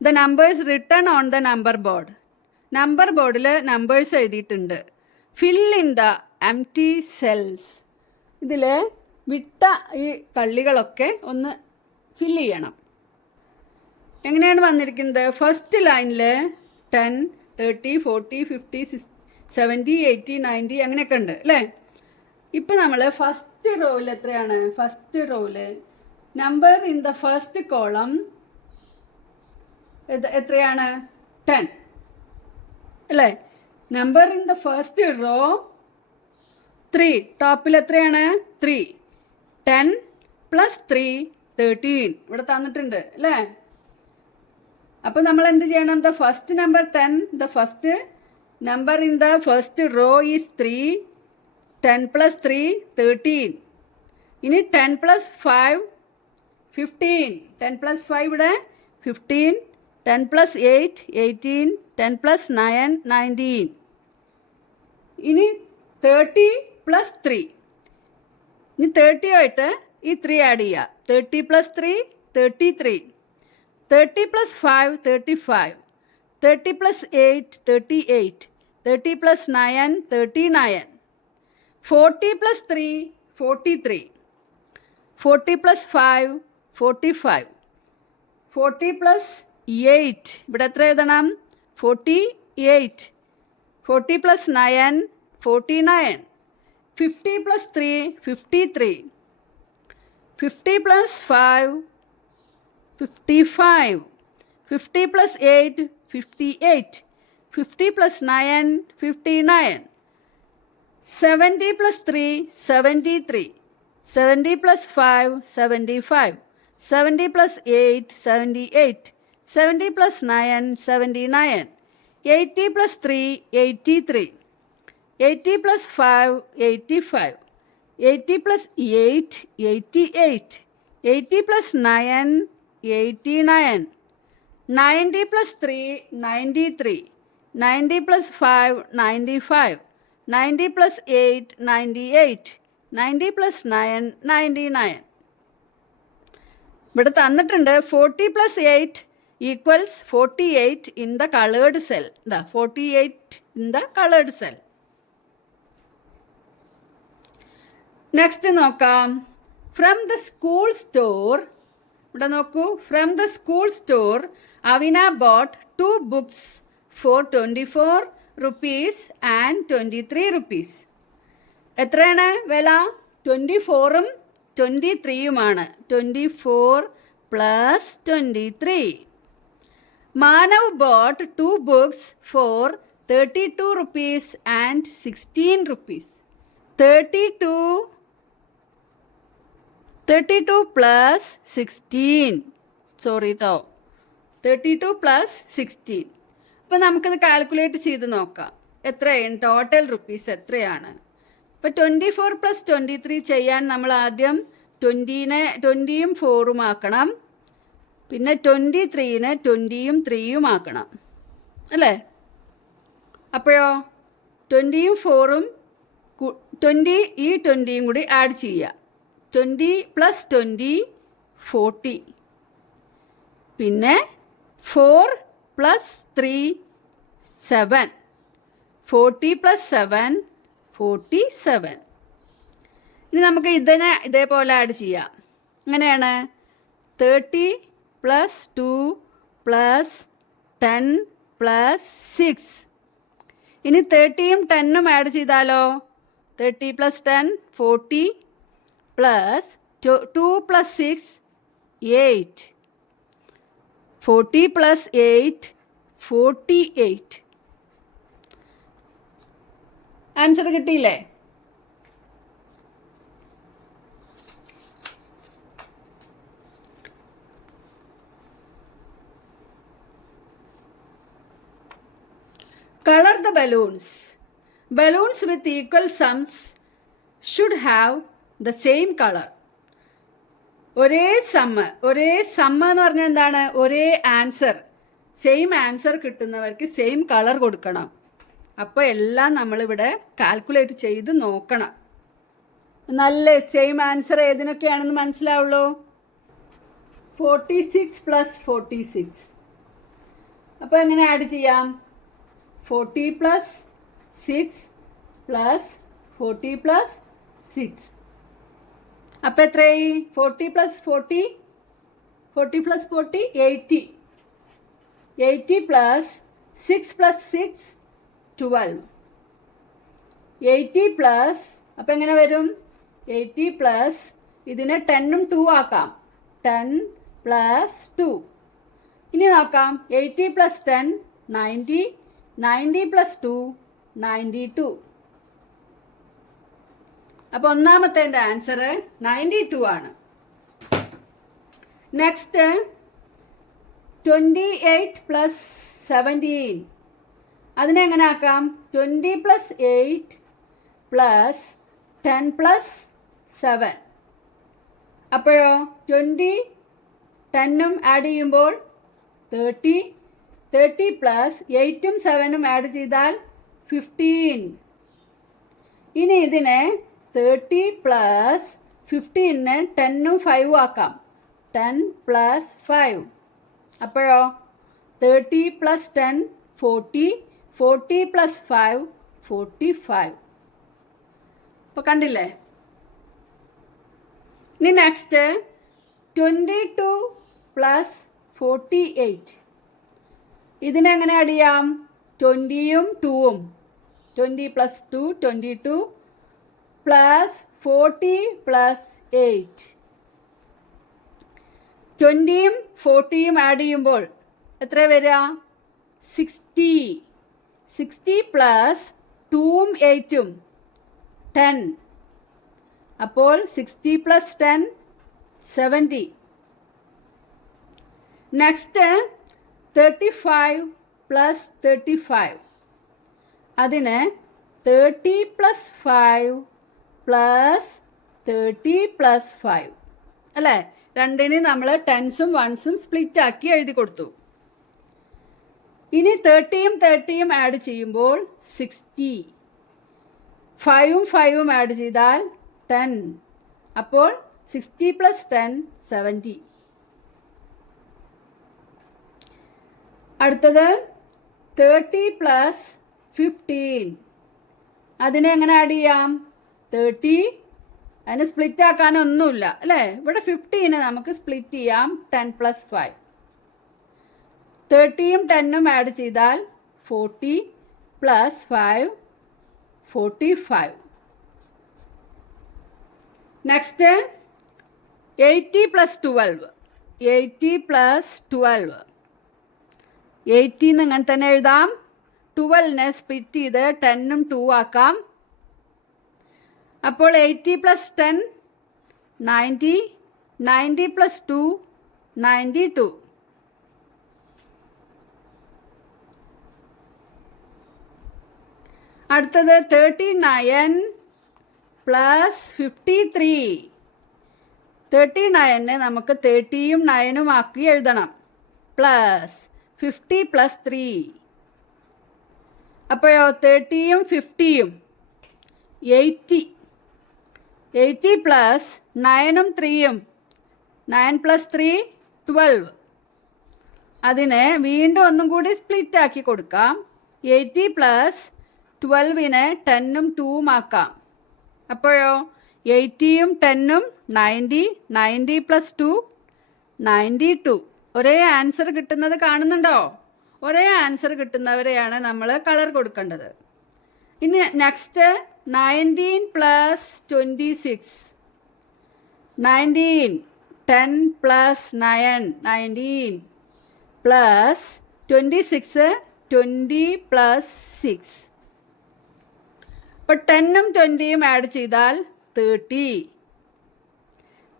the numbers written on the number board. Number ബോർഡിൽ നമ്പേഴ്സ് എഴുതിയിട്ടുണ്ട്. Fill in the empty cells. ഇതിൽ വിട്ട ഈ കള്ളികളൊക്കെ ഒന്ന് ഫില്ല് ചെയ്യണം. എങ്ങനെയാണ് വന്നിരിക്കുന്നത്? ഫസ്റ്റ് ലൈനിൽ 10, 30, 40, 50, 70, 80, 90 അങ്ങനെയൊക്കെ ഉണ്ട് അല്ലേ? ഇപ്പം നമ്മൾ ഫസ്റ്റ് റോയിൽ എത്രയാണ്? ഫസ്റ്റ് റോയിൽ number in the first column എത്രയാണ്? 10 അല്ലേ? Number in the first row 3. ടോപ്പിൽ എത്രയാണ്? 3. 10 പ്ലസ് 3 13 ഇവിടെ തന്നിട്ടുണ്ട് അല്ലേ? അപ്പോൾ നമ്മൾ എന്ത് ചെയ്യണം? The first number 10, the first number in the first raw is 3. 10 plus 3 13. ഇനി 10 പ്ലസ് 5 15. 10 പ്ലസ് 5 ഇവിടെ 15. 10 പ്ലസ് 8 18. 10 പ്ലസ് 9 19. ഇനി 30 പ്ലസ് 3. ഇനി 30 ആയിട്ട് ഈ 3 ആഡ് ചെയ്യുക. 30 plus 3 33. 30 plus 5 35. 30 plus 8 38. 30 plus 9 39. 40 plus 3 43. 40 plus 5 45. 40 plus 8 ഇവിടെ എത്ര എഴുതണം? 48. 40 plus 9 49. 50 plus 3 53. 50 plus 5 55. 50 plus 8 58. 50 plus 9 59. 70 plus 3 73. 70 plus 5 75. 70 plus 8 78. 70 plus 9 79. 80 plus 3 83. 80 plus 5 85. 80 plus 8 88. 80 plus 9 89. 90 plus 3 93. 90 plus 5 95. 90 plus 8 98. 90 plus 9 99. ഇവിടെ തന്നിട്ടുണ്ട് 40 plus 8 equals 48 in the coloured cell. 48 in the coloured cell. Next നോക്കാം. From the school store. ഇവിടെ നോക്കൂ. From the school store Avina bought 2 books for 24 rupees and 23 rupees. എത്രയാണ് വില? 24ഉം 23യുമാണ്. 24 plus 23. Manav boat 2 books four 32 rupees and 16 rupees. 32 plus 16. Sorry കേട്ടോ, 32 plus 16. അപ്പോൾ നമുക്കത് calculate ചെയ്ത് നോക്കാം. എത്രയാണ് ടോട്ടൽ റുപ്പീസ് എത്രയാണ്? ഇപ്പോൾ 24 പ്ലസ് 23 ചെയ്യാൻ നമ്മൾ ആദ്യം 20യും 4ഉം ആക്കണം. പിന്നെ 23നെ 20യും 3യും ആക്കണം അല്ലേ? അപ്പോഴോ 20യും 4ഉം 20 ഈ 20യും കൂടി ആഡ് ചെയ്യുക. 20 പ്ലസ് 20 40. പിന്നെ 4 പ്ലസ് 3 7. 40 പ്ലസ് 7 47. ഇനി നമുക്ക് ഇതിനെ ഇതേപോലെ ആഡ് ചെയ്യാം. എങ്ങനെയാണ്? 30 + 2 + 10 + 6. ഇനി 30യും 10ഉം ആഡ് ചെയ്താലോ? 30 + 10 40 + 2 + 6 8. 40 + 8 48. ആൻസർ കിട്ടിയില്ലേ? Color the balloons. Balloons with equal sums should have the same color. ഒരേ സമ്മ് എന്ന് പറഞ്ഞാൽ എന്താണ്? ഒരേ ആൻസർ, സെയിം ആൻസർ കിട്ടുന്നവർക്ക് സെയിം കളർ കൊടുക്കണം. അപ്പോൾ എല്ലാം നമ്മളിവിടെ കാൽക്കുലേറ്റ് ചെയ്ത് നോക്കണം. നല്ല സെയിം ആൻസർ ഏതിനൊക്കെയാണെന്ന് മനസ്സിലാവുള്ളൂ. 46 + 46. അപ്പോൾ എങ്ങനെ ആഡ് ചെയ്യാം? 40 + 6 + 40 + 6. അപ്പോൾ എത്രയായി? 40 + 40 40 + 40 80. 80 + 6 + 6 12. 80 + അപ്പോൾ എങ്ങനെ വരും? 80 + ഇതിനെ 10ഉം 2 ആക്കാം. 10 + 2. ഇനി നോക്കാം. 80 + 10 90. 90 + 2 92. അപ്പോൾ ഒന്നാമത്തെ ആൻസർ 92 ആണ്. നെക്സ്റ്റ് 28 + 17. അതിനെ എങ്ങനെ ആക്കാം? 20 + 8 + 10 + 7. അപ്പോഴോ 20 10ഉം ആഡ് ചെയ്യുമ്പോൾ 30. 30 + 8ഉം 7ഉം ആഡ് ചെയ്താൽ 15. ഇനി ഇതിനെ 30 + 15നെ 10ഉം 5ഉം ആക്കാം. 10 + 5. അപ്പോഴോ 30 + 10 40. 40 + 5 45. അപ്പോൾ കണ്ടില്ലേ? ഇനി നെക്സ്റ്റ് 22 + 48. ഇതിനെങ്ങനെ ആഡ് ചെയ്യാം? 20യും 2ഉം 20 + 2 22 + 40 + 8. 20യും 40യും ആഡ് ചെയ്യുമ്പോൾ എത്ര വരിക? 60. 60 + 2ഉം 8ഉം 10. അപ്പോൾ 60 + 10 70. നെക്സ്റ്റ് 35 + 35. അതിന് 30 + 5 + 30 + 5 അല്ലേ? രണ്ടിന് നമ്മൾ 10സും 1സും സ്പ്ലിറ്റ് ആക്കി എഴുതി കൊടുത്തു. ഇനി 30യും 30യും ആഡ് ചെയ്യുമ്പോൾ 60. 5ഉം 5ഉം ആഡ് ചെയ്താൽ 10. അപ്പോൾ 60 + 10 70. അടുത്തത് 30 + 15. അതിനെ എങ്ങനെ ആഡ് ചെയ്യാം? 30 അതിന് സ്പ്ലിറ്റ് ആക്കാനൊന്നുമില്ല അല്ലേ? ഇവിടെ 15നെ നമുക്ക് സ്പ്ലിറ്റ് ചെയ്യാം 10 + 5. 30യും 10ഉം ആഡ് ചെയ്താൽ 40 + 5 45. നെക്സ്റ്റ് 80 + 12. 80 + 12. 80 ഇങ്ങനെ തന്നെ എഴുതാം. 12നെ സ്പ്ലിറ്റ് ചെയ്ത് 10ഉം 2 ആക്കാം. അപ്പോൾ 80 + 10 90. 90 + 2 92. അടുത്തത് 39 + 53. 39നെ നമുക്ക് 30യും 9ഉം ആക്കി എഴുതണം. പ്ലസ് 50 + 3. അപ്പോഴോ 30യും 50യും 80. 80 + 9ഉം 3യും 9 + 3 12. അതിനെ വീണ്ടും ഒന്നും കൂടി സ്പ്ലിറ്റ് ആക്കി കൊടുക്കാം. 80 + 12നെ 10ഉം 2ഉം ആക്കാം. അപ്പോഴോ 80യും 10ഉം 90, 90 + 2 92. ഒരേ ആൻസർ കിട്ടുന്നത് കാണുന്നുണ്ടോ? ഒരേ ആൻസർ കിട്ടുന്നവരെയാണ് നമ്മൾ കളർ കൊടുക്കേണ്ടത്. ഇനി നെക്സ്റ്റ് 19 + 26. 19, 10 + 9, 19 plus 26, 20 + 6. അപ്പോൾ 10ഉം 20യും ആഡ് ചെയ്താൽ 30.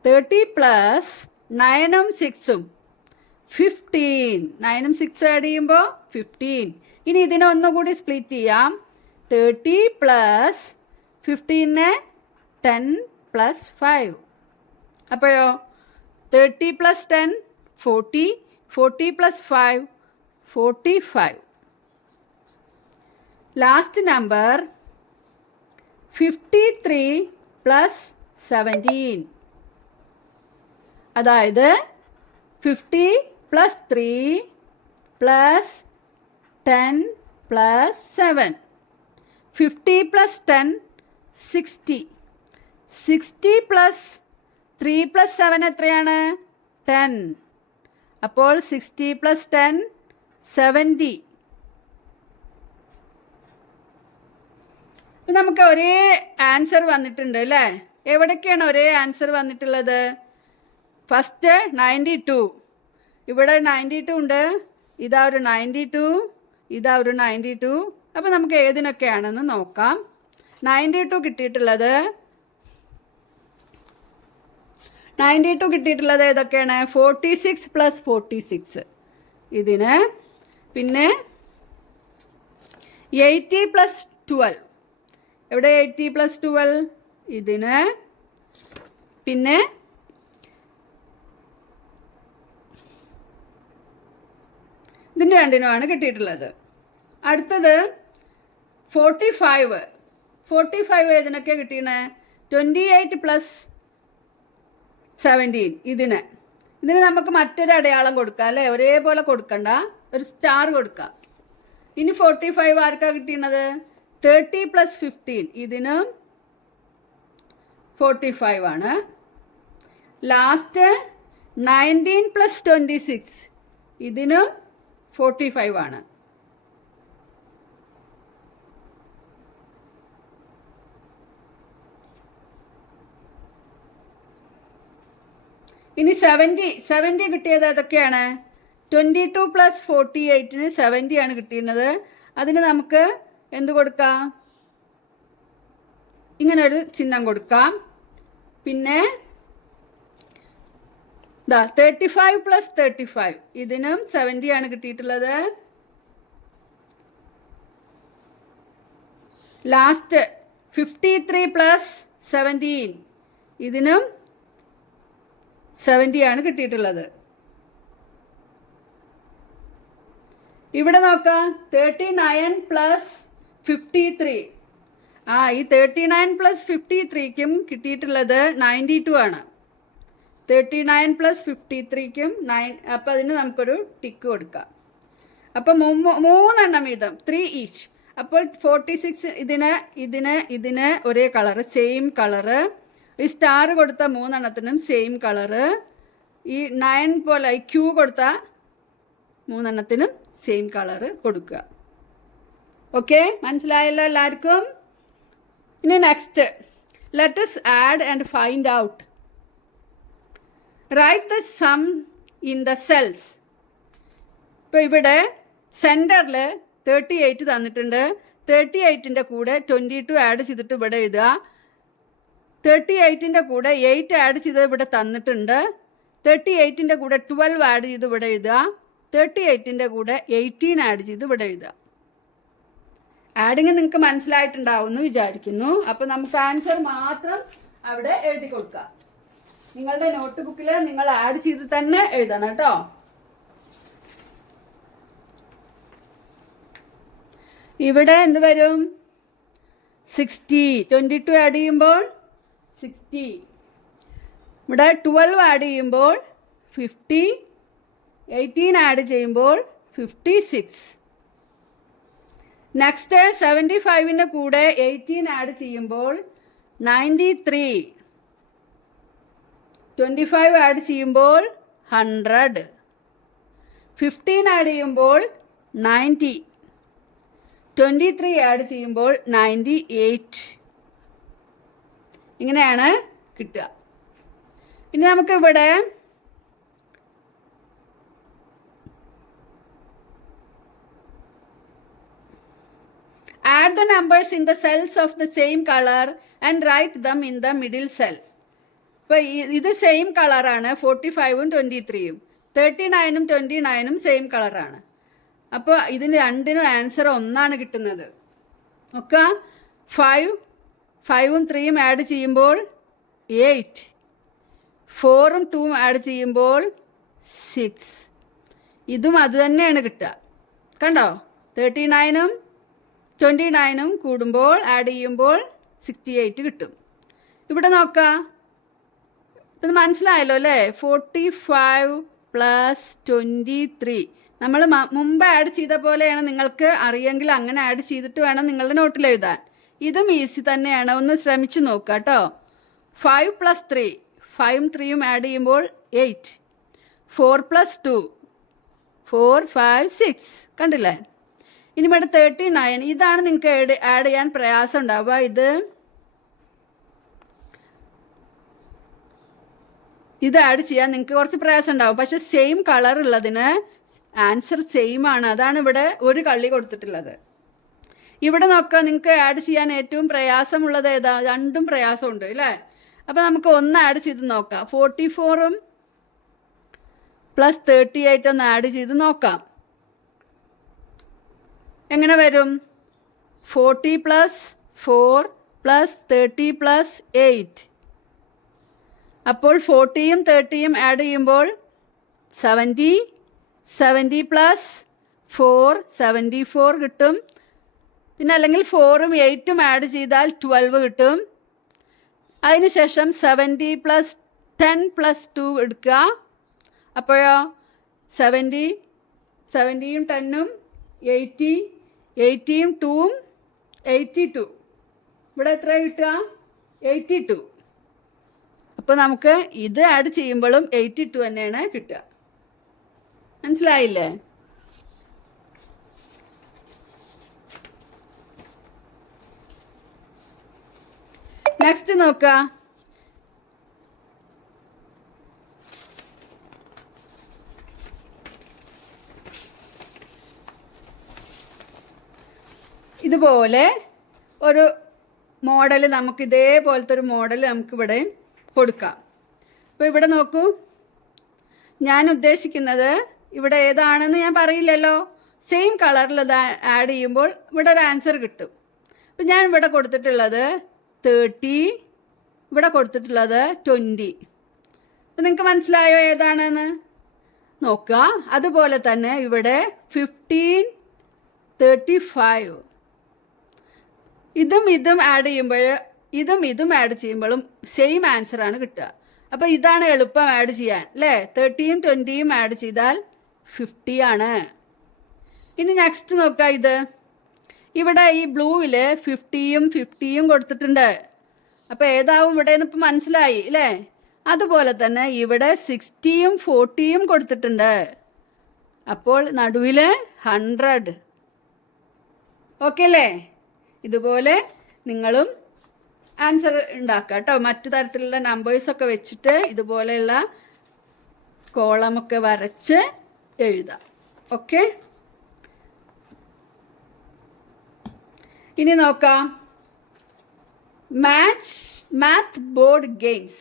30 + 9ഉം 6ഉം 15. 9ഉം 6ഉം ആഡ് ചെയ്യുമ്പോൾ 15. ഇനി ഇതിനെ ഒന്നുകൂടി സ്പ്ലിറ്റ് ചെയ്യാം. 30 + 15, 10 + 5. അപ്പോഴോ 30 + 10, 40. 40 + 5, 45. Last number 53 + 17. അതായത് 50 + 3 + 10 + 7. 50 + 10, 60. 60 + 3 + 7 എത്രയാണ്? 10. അപ്പോൾ 60 + 10, 70. നമുക്ക് ഒരേ ആൻസർ വന്നിട്ടുണ്ട് അല്ലേ? എവിടേക്കാണ് ഒരേ ആൻസർ വന്നിട്ടുള്ളത്? ഫസ്റ്റ് 92. ഇവിടെ 92 ഉണ്ട്. ഇതാ ഒരു 92, ഇതാ ഒരു 92. അപ്പോൾ നമുക്ക് ഏതിനൊക്കെയാണെന്ന് നോക്കാം. 92 കിട്ടിയിട്ടുള്ളത് ഏതൊക്കെയാണ്? 46 + 46 ഇതിന്. പിന്നെ 80 + 12. എവിടെ 80 + 12? ഇതിന്. പിന്നെ ഇതിൻ്റെ രണ്ടിനുമാണ് കിട്ടിയിട്ടുള്ളത്. അടുത്തത് 45. 45 ഏതിനൊക്കെ കിട്ടിയത്? 28 + 17 ഇതിന് നമുക്ക് മറ്റൊരു അടയാളം കൊടുക്കാം അല്ലേ? ഒരേപോലെ കൊടുക്കണ്ട, ഒരു സ്റ്റാർ കൊടുക്കാം. ഇനി 45 ആർക്കാ കിട്ടിയത്? 30 + 15 ഇതിനും 45 ആണ്. ലാസ്റ്റ് 19 + 26 ഇതിനും 45 ആണ്. ഇനി 70 കിട്ടിയത് ഏതൊക്കെയാണ്? 22 + 48ന് 70 ആണ് കിട്ടിയിരുന്നത്. അതിന് നമുക്ക് എന്ത് കൊടുക്കാം? ഇങ്ങനൊരു ചിഹ്നം കൊടുക്കാം. പിന്നെ 35 + 35 ഇതിനും 70 ആണ് കിട്ടിയിട്ടുള്ളത്. ലാസ്റ്റ് 53 + 17 ഇതിനും 70 ആണ് കിട്ടിയിട്ടുള്ളത്. ഇവിടെ നോക്കാം 39 + 53. ഈ 39 + 53ക്കും കിട്ടിയിട്ടുള്ളത് 92 ആണ്. 39 + 53ക്കും 9. അപ്പോൾ അതിന് നമുക്കൊരു ടിക്ക് കൊടുക്കാം. അപ്പോൾ 3 വീതം 3 ഈച്ച്. അപ്പോൾ 46 ഇതിന് ഒരേ കളറ്, സെയിം കളറ്. ഈ സ്റ്റാർ കൊടുത്ത 3 സെയിം കളറ്. ഈ 9 പോലെ ക്യൂ കൊടുത്ത 3 സെയിം കളറ് കൊടുക്കുക. ഓക്കെ, മനസ്സിലായല്ലോ എല്ലാവർക്കും? ഇനി next, let us add and find out. Write the sum in the cells. ഇപ്പോൾ ഇവിടെ സെൻറ്ററിൽ 38 തന്നിട്ടുണ്ട്. 38ൻ്റെ കൂടെ 22 ആഡ് ചെയ്തിട്ട് ഇവിടെ എഴുതുക. 38ൻ്റെ കൂടെ 8 ആഡ് ചെയ്ത് ഇവിടെ തന്നിട്ടുണ്ട്. 38ൻ്റെ കൂടെ 12 ആഡ് ചെയ്ത് ഇവിടെ എഴുതുക. 38ൻ്റെ കൂടെ 18 ആഡ് ചെയ്ത് ഇവിടെ എഴുതുക. ആഡിങ് നിങ്ങൾക്ക് മനസ്സിലായിട്ടുണ്ടാവും എന്ന് വിചാരിക്കുന്നു. അപ്പോൾ നമുക്ക് ആൻസർ മാത്രം അവിടെ എഴുതി കൊടുക്കാം. നിങ്ങളുടെ നോട്ട് ബുക്കിൽ നിങ്ങൾ ആഡ് ചെയ്ത് തന്നെ എഴുതണം കേട്ടോ. ഇവിടെ എന്ത് വരും? 60. 22 ആഡ് ചെയ്യുമ്പോൾ 60. ഇവിടെ 12 ആഡ് ചെയ്യുമ്പോൾ 50. 18 ആഡ് ചെയ്യുമ്പോൾ 56. നെക്സ്റ്റ് 75ൻ്റെ കൂടെ 18 ആഡ് ചെയ്യുമ്പോൾ 93. 25 ആഡ് ചെയ്യുമ്പോൾ 100. 15 ആഡ് ചെയ്യുമ്പോൾ 90. 23 ആഡ് ചെയ്യുമ്പോൾ 98. ഇങ്ങനെയാണ് കിട്ടുക. ഇനി നമുക്ക് ഇവിടെ add the numbers in the cells of the same color and write them in the middle cell. ഇപ്പോൾ ഇത് സെയിം കളറാണ് 45ഉം 23ഉം. 39ഉം 29ഉം സെയിം കളറാണ്. അപ്പോൾ ഇതിന് രണ്ടിനും ആൻസർ ഒന്നാണ് കിട്ടുന്നത്. നോക്കുക, 5ഉം 3ഉം ആഡ് ചെയ്യുമ്പോൾ 8. 4ഉം 2ഉം ആഡ് ചെയ്യുമ്പോൾ 6. ഇതും അത് തന്നെയാണ് കിട്ടുക. കണ്ടോ, 39ഉം 29ഉം കൂടുമ്പോൾ ആഡ് ചെയ്യുമ്പോൾ 68 കിട്ടും. ഇവിടെ നോക്കാം, ഇത് മനസ്സിലായല്ലോ അല്ലേ? 45 + 23 നമ്മൾ മുമ്പ് ആഡ് ചെയ്ത പോലെയാണ്. നിങ്ങൾക്ക് അറിയെങ്കിൽ അങ്ങനെ ആഡ് ചെയ്തിട്ട് വേണം നിങ്ങളുടെ നോട്ടിൽ എഴുതാൻ. ഇതും ഈസി തന്നെയാണ്, ഒന്ന് ശ്രമിച്ചു നോക്കുക കേട്ടോ. 5 + 3, 5ഉം 3ഉം ആഡ് ചെയ്യുമ്പോൾ 8. 4 + 2, 4, 5, 6. കണ്ടില്ലേ? ഇനി ഇവിടെ 39, ഇതാണ് നിങ്ങൾക്ക് ആഡ് ചെയ്യാൻ പ്രയാസം ഉണ്ടാവുക. ഇത് ആഡ് ചെയ്യാൻ നിങ്ങൾക്ക് കുറച്ച് പ്രയാസം ഉണ്ടാവും. പക്ഷെ സെയിം കളർ ഉള്ളതിന് ആൻസർ സെയിം ആണ്. അതാണ് ഇവിടെ ഒരു കള്ളി കൊടുത്തിട്ടുള്ളത്. ഇവിടെ നോക്കുക, നിങ്ങൾക്ക് ആഡ് ചെയ്യാൻ ഏറ്റവും പ്രയാസമുള്ളത് ഏതാ? രണ്ടും പ്രയാസമുണ്ട് അല്ലേ? അപ്പം നമുക്ക് ഒന്ന് ആഡ് ചെയ്ത് നോക്കാം. 44ഉം + 38 ഒന്ന് ആഡ് ചെയ്ത് നോക്കാം. എങ്ങനെ വരും? 40 + 4 + 30 + 8. അപ്പോൾ 40ഉം 30ഉം ആഡ് ചെയ്യുമ്പോൾ 70. 70 + 4, 74 കിട്ടും. പിന്നെ അല്ലെങ്കിൽ 4ഉം 8ഉം ആഡ് ചെയ്താൽ 12 കിട്ടും. അതിനുശേഷം 70 + 10 + 2 എടുക്കുക. അപ്പോഴോ 70ഉം 10ഉം 80, 80ഉം 2ഉം 82. ഇവിടെ എത്ര കിട്ടുക? 82. അപ്പോൾ നമുക്ക് ഇത് ആഡ് ചെയ്യുമ്പോഴും 82 തന്നെയാണ് കിട്ടുക. മനസ്സിലായില്ലേ? നെക്സ്റ്റ് നോക്കുക, ഇതുപോലെ ഒരു മോഡൽ നമുക്ക് ഇതേപോലത്തെ ഒരു മോഡൽ നമുക്കിവിടെ കൊടുക്കാം. അപ്പോൾ ഇവിടെ നോക്കൂ, ഞാൻ ഉദ്ദേശിക്കുന്നത് ഇവിടെ ഏതാണെന്ന് ഞാൻ പറയില്ലല്ലോ. സെയിം കളറിൽ ഇത് ആഡ് ചെയ്യുമ്പോൾ ഇവിടെ ഒരു ആൻസർ കിട്ടും. അപ്പം ഞാൻ ഇവിടെ കൊടുത്തിട്ടുള്ളത് 30, ഇവിടെ കൊടുത്തിട്ടുള്ളത് 20. അപ്പം നിങ്ങൾക്ക് മനസ്സിലായോ ഏതാണെന്ന്? നോക്കുക. അതുപോലെ തന്നെ ഇവിടെ 15, 35. ഇതും ആഡ് ചെയ്യുമ്പോഴും സെയിം ആൻസറാണ് കിട്ടുക. അപ്പോൾ ഇതാണ് എളുപ്പം ആഡ് ചെയ്യാൻ അല്ലേ? 30ഉം 20ഉം ആഡ് ചെയ്താൽ 50 ആണ്. ഇനി നെക്സ്റ്റ് നോക്കുക, ഇവിടെ ഈ ബ്ലൂവിൽ 50ഉം കൊടുത്തിട്ടുണ്ട്. അപ്പോൾ ഏതാവും ഇവിടെ നിന്ന് ഇപ്പം മനസ്സിലായി അല്ലേ? അതുപോലെ തന്നെ ഇവിടെ 60ഉം 40ഉം കൊടുത്തിട്ടുണ്ട്. അപ്പോൾ നടുവിൽ 100. ഓക്കെ അല്ലേ? ഇതുപോലെ നിങ്ങളും ആൻസർ ഉണ്ടാക്കുക കേട്ടോ. മറ്റു തരത്തിലുള്ള നമ്പേഴ്സൊക്കെ വെച്ചിട്ട് ഇതുപോലെയുള്ള കോളമൊക്കെ വരച്ച് എഴുതാം. ഓക്കെ, ഇനി നോക്കാം, മാത്ത് ബോർഡ് ഗെയിംസ്.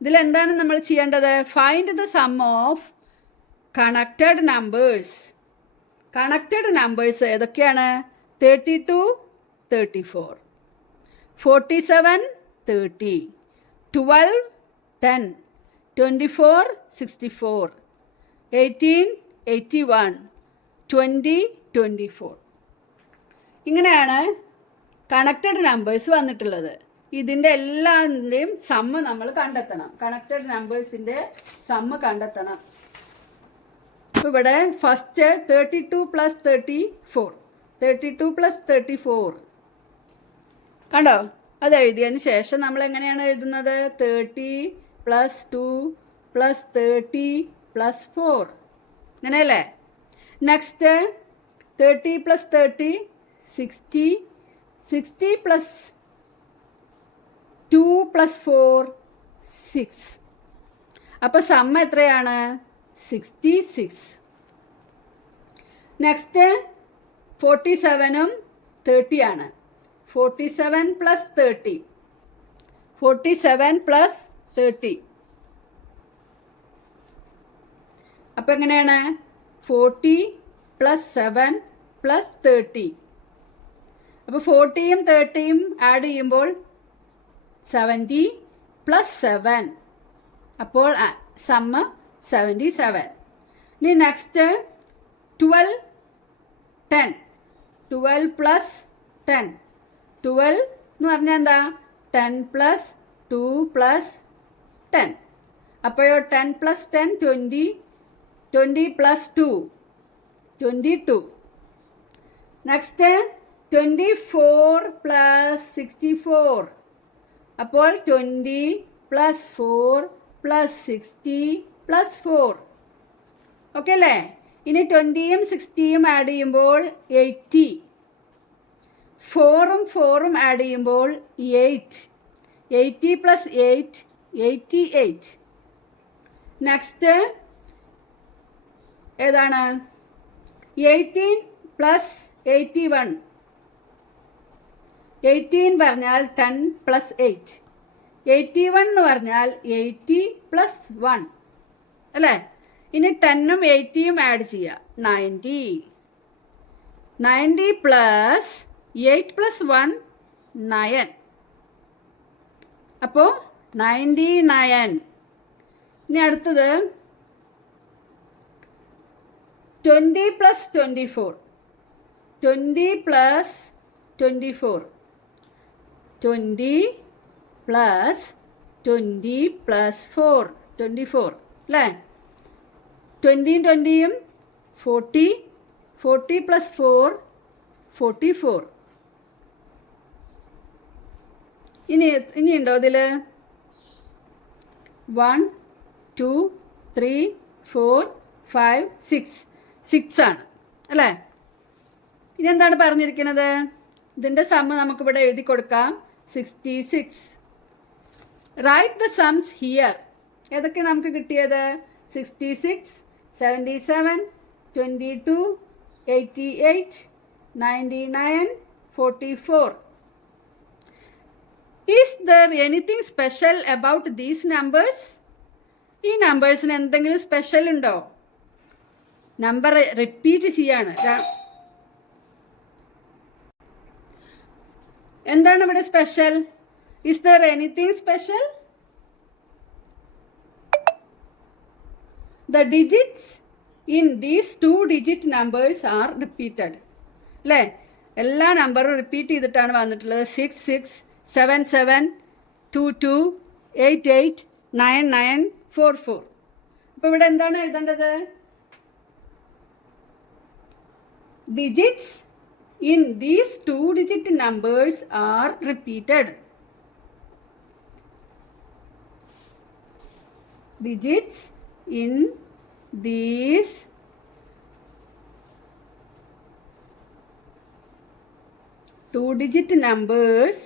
ഇതിലെന്താണ് നമ്മൾ ചെയ്യേണ്ടത്? Find the sum of connected numbers ഏതൊക്കെയാണ്? 32, 34, 47, 30, 12, 10, 24, 64, 18, 81, 20, 24. ഇങ്ങനെയാണ് കണക്റ്റഡ് നമ്പേഴ്സ് വന്നിട്ടുള്ളത്. ഇതിൻ്റെ എല്ലാത്തിൻ്റെയും സമ്മ് നമ്മൾ കണ്ടെത്തണം. കണക്റ്റഡ് നമ്പേഴ്സിൻ്റെ സമ്മ് കണ്ടെത്തണം. ഇവിടെ ഫസ്റ്റ് 32 + 34, 32 + 34 കണ്ടോ? അത് എഴുതിയതിന് ശേഷം നമ്മൾ എങ്ങനെയാണ് എഴുതുന്നത്? 30 + 2 + 30 + 4 അങ്ങനെയല്ലേ? നെക്സ്റ്റ് 30 + 30 60, 60 + 2 + 4 6. അപ്പോൾ സമ്മ് എത്രയാണ്? 66. നെക്സ്റ്റ് 47ഉം 30 ആണ്. 47 + 30, 47 + 30. അപ്പോൾ എങ്ങനെയാണ്? 40 + 7 + 30. അപ്പോൾ 40യും 30യും ആഡ് ചെയ്യുമ്പോൾ 70 + 7. അപ്പോൾ സമ്മ് 77. ഇനി നെക്സ്റ്റ് 12, 10. 12 + 10. 12 എന്ന് പറഞ്ഞാൽ എന്താ? 10 + 2 + 10. അപ്പോഴോ 10 + 10 20, 20 + 2 22. നെക്സ്റ്റ് 24 + 64. അപ്പോൾ 20 + 4 + 60 + 4. ഓക്കെ അല്ലേ? ഇനി 20യും 60യും ആഡ് ചെയ്യുമ്പോൾ 80. 4ഉം 4ഉം ആഡ് ചെയ്യുമ്പോൾ 8. 80 + 8 88. നെക്സ്റ്റ് ഏതാണ്? 18 + 81. 18 പറഞ്ഞാൽ 10 + 8. 81 എന്ന് പറഞ്ഞാൽ 80 + 1 അല്ലേ? ഇനി 10ഉം 80യും ആഡ് ചെയ്യുക. 90. 90 + 8 + 1 9. അപ്പോൾ 99. ഇനി അടുത്തത് 20 + 24. 20 + 24. 20 + 20 + 4 24 അല്ലേ? 20യും 20യും 40. 40 + 4 44. ഇനി ഉണ്ടോ ഇതിൽ? 1 2 3 4 5 6. 6 ആണ് അല്ലേ? ഇനി എന്താണ് പറഞ്ഞിരിക്കുന്നത്? ഇതിൻ്റെ സമ്മ് നമുക്കിവിടെ എഴുതി കൊടുക്കാം. 66. റൈറ്റ് ദ സംസ് ഹിയർ. ഏതൊക്കെ നമുക്ക് കിട്ടിയത്? 66, 77, 22, 88, 99, 44. Is there anything special about these numbers? ഈ നമ്പേഴ്സിന് എന്തെങ്കിലും സ്പെഷ്യൽ ഉണ്ടോ? നമ്പർ റിപ്പീറ്റ് ചെയ്യാണ്. എന്താണ് ഇവിടെ special? Is there anything special? The digits in these 2-digit numbers are repeated. അല്ലേ? എല്ലാ നമ്പറും റിപ്പീറ്റ് ചെയ്തിട്ടാണ് വന്നിട്ടുള്ളത്. 6 6, 7 7, 2 2, 8 8, 9 9, 4 4. അപ്പോൾ ഇവിടെ എന്താണ് എഴുതേണ്ടത്? Digits in these 2-digit numbers are repeated. Digits in these 2-digit numbers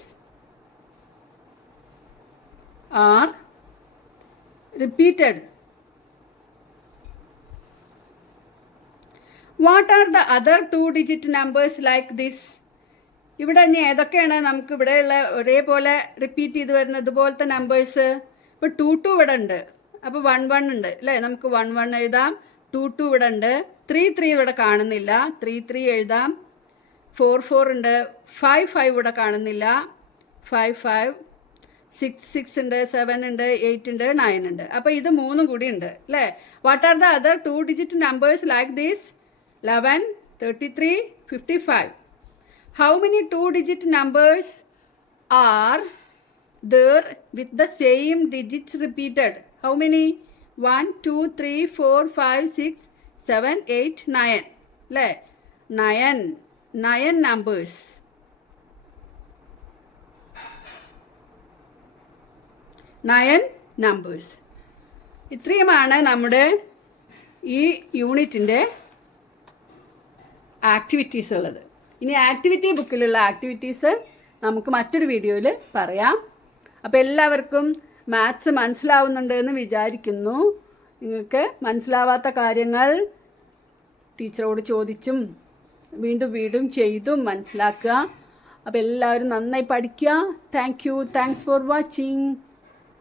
are repeated. What are the other 2-digit numbers like this? ഇവിടെ ഇനി ഏതൊക്കെയാണ് നമുക്ക് ഇവിടെയുള്ള ഒരേപോലെ റിപ്പീറ്റ് ചെയ്ത് വരുന്നത് ഇതുപോലത്തെ നമ്പേഴ്സ്? ഇപ്പോൾ 2 2 ഇവിടെ ഉണ്ട്. അപ്പോൾ 1 1 ഉണ്ട് അല്ലേ? നമുക്ക് 1 1 എഴുതാം. 2 2 ഇവിടെ ഉണ്ട്. 3 3 ഇവിടെ കാണുന്നില്ല. 3 3 എഴുതാം. 4 4 ഉണ്ട്. 5 5 ഇവിടെ കാണുന്നില്ല. 5 5. 6 6 ഉണ്ട്. 7 ഉണ്ട്. 8 ഉണ്ട്. 9 ഉണ്ട്. അപ്പോൾ ഇത് മൂന്നും കൂടി ഉണ്ട് അല്ലേ? What are the other 2-digit numbers like these? 11, 33, 55. How many 2-digit numbers are there with the same digits repeated? How many? 1 2 3 4 5 6 7 8 9 അല്ലേ? 9 numbers. 9 നമ്പേഴ്സ്. ഇത്രയുമാണ് നമ്മുടെ ഈ യൂണിറ്റിൻ്റെ ആക്ടിവിറ്റീസ് ഉള്ളത്. ഇനി ആക്ടിവിറ്റി ബുക്കിലുള്ള ആക്ടിവിറ്റീസ് നമുക്ക് മറ്റൊരു വീഡിയോയിൽ പറയാം. അപ്പോൾ എല്ലാവർക്കും മാത്സ് മനസ്സിലാവുന്നുണ്ട് എന്ന് വിചാരിക്കുന്നു. നിങ്ങൾക്ക് മനസ്സിലാവാത്ത കാര്യങ്ങൾ ടീച്ചറോട് ചോദിച്ചും വീണ്ടും വീണ്ടും ചെയ്തും മനസ്സിലാക്കുക. അപ്പോൾ എല്ലാവരും നന്നായി പഠിക്കുക. Thanks for watching.